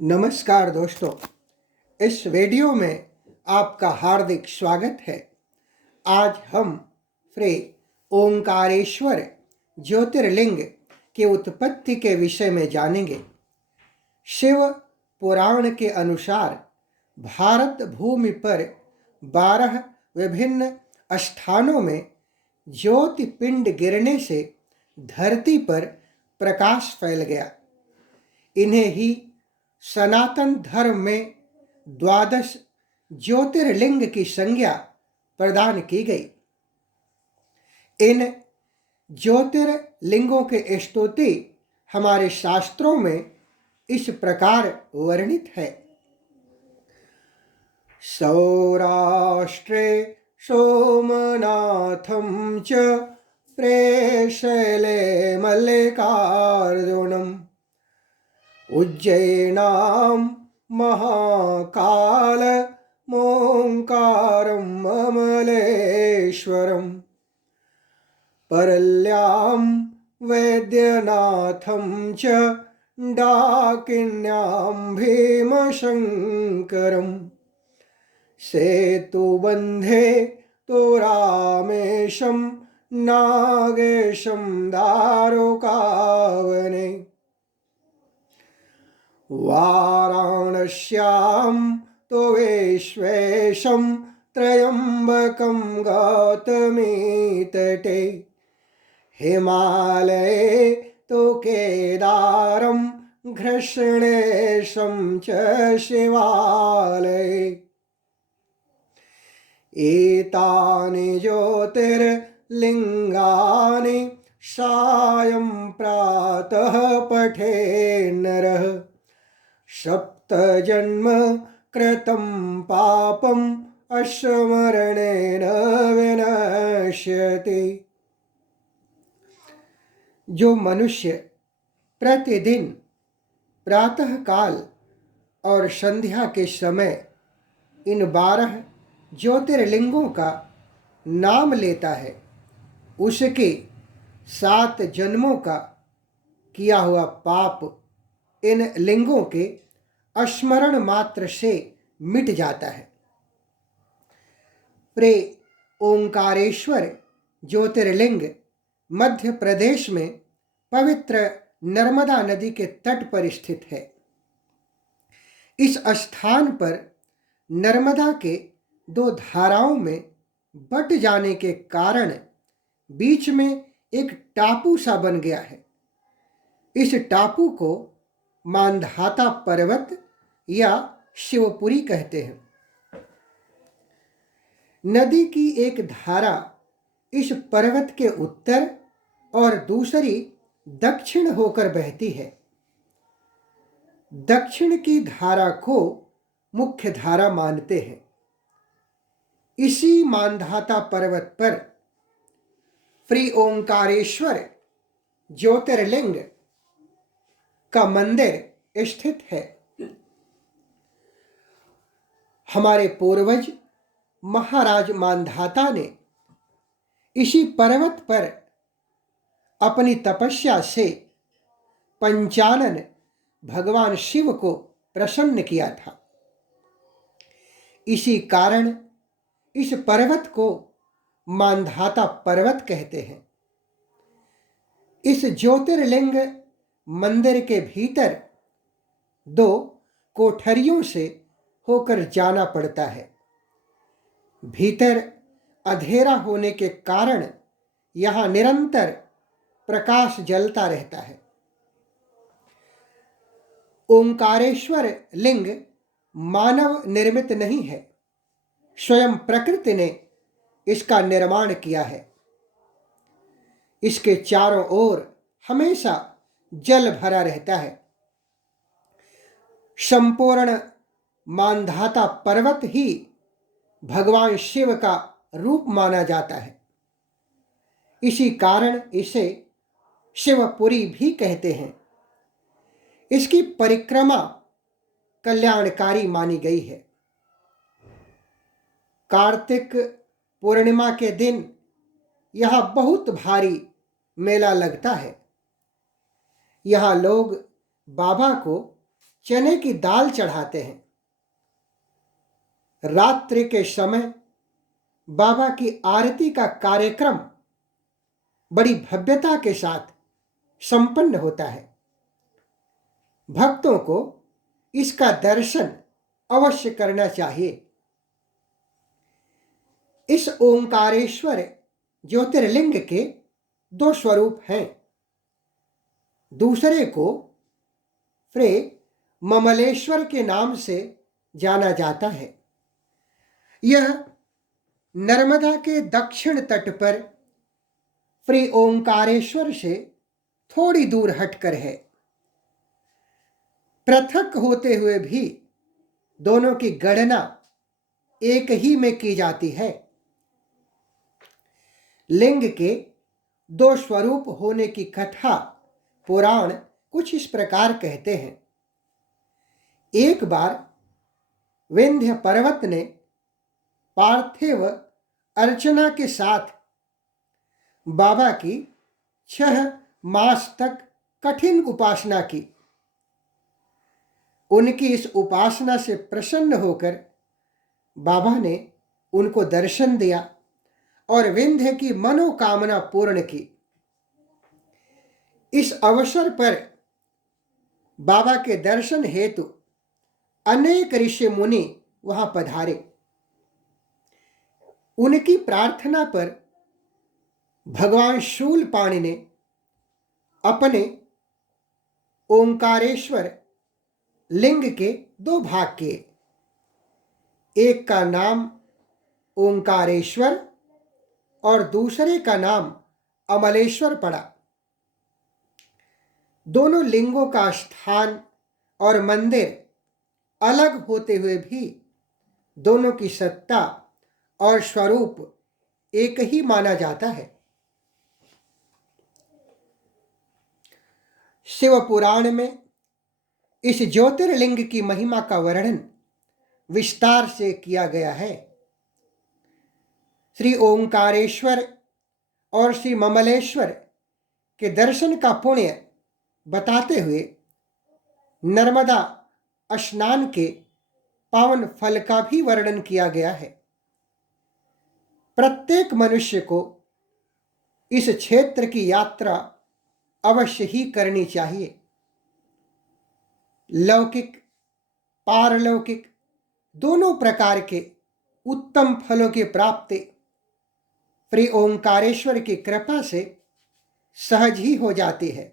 नमस्कार दोस्तों, इस वीडियो में आपका हार्दिक स्वागत है। आज हम श्री ओंकारेश्वर ज्योतिर्लिंग की उत्पत्ति के विषय में जानेंगे। शिव पुराण के अनुसार भारत भूमि पर 12 विभिन्न स्थानों में ज्योतिपिंड गिरने से धरती पर प्रकाश फैल गया। इन्हें ही सनातन धर्म में 12 ज्योतिर्लिंग की संज्ञा प्रदान की गई। इन ज्योतिर्लिंगों के स्तुति हमारे शास्त्रों में इस प्रकार वर्णित है। सौराष्ट्रे सोमनाथं च प्रेशैले मल्लिकार्जुनम् उज्जयिनां महाकाल मोंकारं अमलेश्वरं परल्यां वैद्यनाथं च डाकिन्यां भीमशंकरं सेतुबन्धे तो रामेशं नागेशं दारुकावने वाराणस्यां तो विश्वेशं त्र्यम्बकं गौतमीतटे हिमालये तो केदारं घृष्णेशं च शिवालये एतानि ज्योतिर्लिङ्गानि सायं प्रातः पठे नरः सप्तजन्म कृतं पापं अस्मरणेन विनश्यति। जो मनुष्य प्रतिदिन प्रातः काल और संध्या के समय इन 12 ज्योतिर्लिंगों का नाम लेता है, उसके 7 जन्मों का किया हुआ पाप इन लिंगों के स्मरण मात्र से मिट जाता है। प्रे ओंकारेश्वर ज्योतिर्लिंग मध्य प्रदेश में पवित्र नर्मदा नदी के तट पर स्थित है। इस स्थान पर नर्मदा के 2 धाराओं में बट जाने के कारण बीच में एक टापू सा बन गया है। इस टापू को मांधाता पर्वत या शिवपुरी कहते हैं। नदी की एक धारा इस पर्वत के उत्तर और दूसरी दक्षिण होकर बहती है। दक्षिण की धारा को मुख्य धारा मानते हैं। इसी मांधाता पर्वत पर श्री ओंकारेश्वर ज्योतिर्लिंग का मंदिर स्थित है। हमारे पूर्वज महाराज मांधाता ने इसी पर्वत पर अपनी तपस्या से पंचानन भगवान शिव को प्रसन्न किया था। इसी कारण इस पर्वत को मांधाता पर्वत कहते हैं। इस ज्योतिर्लिंग मंदिर के भीतर 2 कोठरियों से होकर जाना पड़ता है। भीतर अंधेरा होने के कारण यहाँ निरंतर प्रकाश जलता रहता है। ओंकारेश्वर लिंग मानव निर्मित नहीं है, स्वयं प्रकृति ने इसका निर्माण किया है। इसके चारों ओर हमेशा जल भरा रहता है। संपूर्ण मांधाता पर्वत ही भगवान शिव का रूप माना जाता है। इसी कारण इसे शिवपुरी भी कहते हैं। इसकी परिक्रमा कल्याणकारी मानी गई है। कार्तिक पूर्णिमा के दिन यहाँ बहुत भारी मेला लगता है। यहाँ लोग बाबा को चने की दाल चढ़ाते हैं। रात्रि के समय बाबा की आरती का कार्यक्रम बड़ी भव्यता के साथ संपन्न होता है। भक्तों को इसका दर्शन अवश्य करना चाहिए। इस ओंकारेश्वर ज्योतिर्लिंग के दो स्वरूप हैं। दूसरे को फ्रे ममलेश्वर के नाम से जाना जाता है। यह नर्मदा के दक्षिण तट पर फ्री ओंकारेश्वर से थोड़ी दूर हटकर है। पृथक होते हुए भी दोनों की गणना एक ही में की जाती है। लिंग के दो स्वरूप होने की कथा पुराण कुछ इस प्रकार कहते हैं। एक बार विंध्य पर्वत ने पार्थिव अर्चना के साथ बाबा की 6 मास तक कठिन उपासना की। उनकी इस उपासना से प्रसन्न होकर बाबा ने उनको दर्शन दिया और विंध्य की मनोकामना पूर्ण की। इस अवसर पर बाबा के दर्शन हेतु अनेक ऋषि मुनि वहां पधारे। उनकी प्रार्थना पर भगवान शूलपाणि ने अपने ओंकारेश्वर लिंग के 2 भाग किए। एक का नाम ओंकारेश्वर और दूसरे का नाम अमलेश्वर पड़ा। दोनों लिंगों का स्थान और मंदिर अलग होते हुए भी दोनों की सत्ता और स्वरूप एक ही माना जाता है। शिव पुराण में इस ज्योतिर्लिंग की महिमा का वर्णन विस्तार से किया गया है। श्री ओंकारेश्वर और श्री ममलेश्वर के दर्शन का पुण्य बताते हुए नर्मदा स्नान के पावन फल का भी वर्णन किया गया है। प्रत्येक मनुष्य को इस क्षेत्र की यात्रा अवश्य ही करनी चाहिए। लौकिक पारलौकिक दोनों प्रकार के उत्तम फलों की प्राप्ति श्री ओंकारेश्वर की कृपा से सहज ही हो जाती है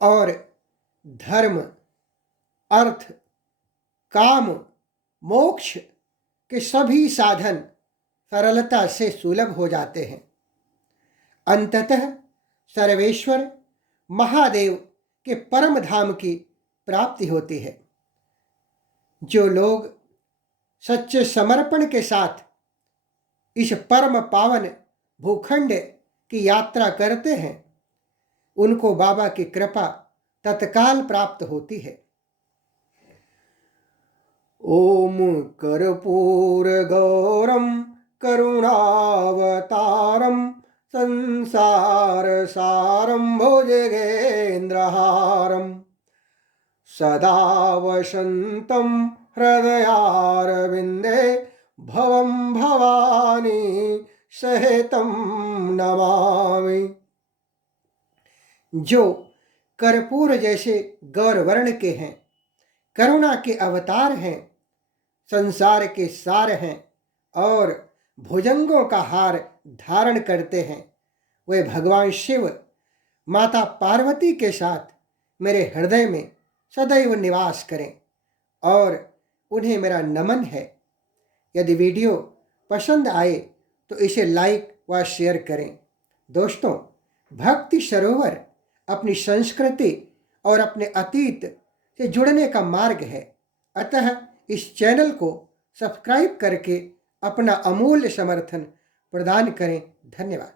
और धर्म, अर्थ, काम, मोक्ष के सभी साधन सरलता से सुलभ हो जाते हैं। अंततः सर्वेश्वर महादेव के परम धाम की प्राप्ति होती है। जो लोग सच्चे समर्पण के साथ इस परम पावन भूखंड की यात्रा करते हैं, उनको बाबा की कृपा तत्काल प्राप्त होती है। ओम कर्पूर गौरम करुणावतारम संसार सारम भुजगेन्द्रहारम सदा वसन्तं हृदयारविन्दे भवं भवानी सहितं नमामि। जो कर्पूर जैसे गौरवर्ण के हैं, करुणा के अवतार हैं, संसार के सार हैं और भुजंगों का हार धारण करते हैं, वे भगवान शिव माता पार्वती के साथ मेरे हृदय में सदैव निवास करें और उन्हें मेरा नमन है। यदि वीडियो पसंद आए तो इसे लाइक व शेयर करें। दोस्तों, भक्ति सरोवर अपनी संस्कृति और अपने अतीत से जुड़ने का मार्ग है, अतः इस चैनल को सब्सक्राइब करके अपना अमूल्य समर्थन प्रदान करें। धन्यवाद।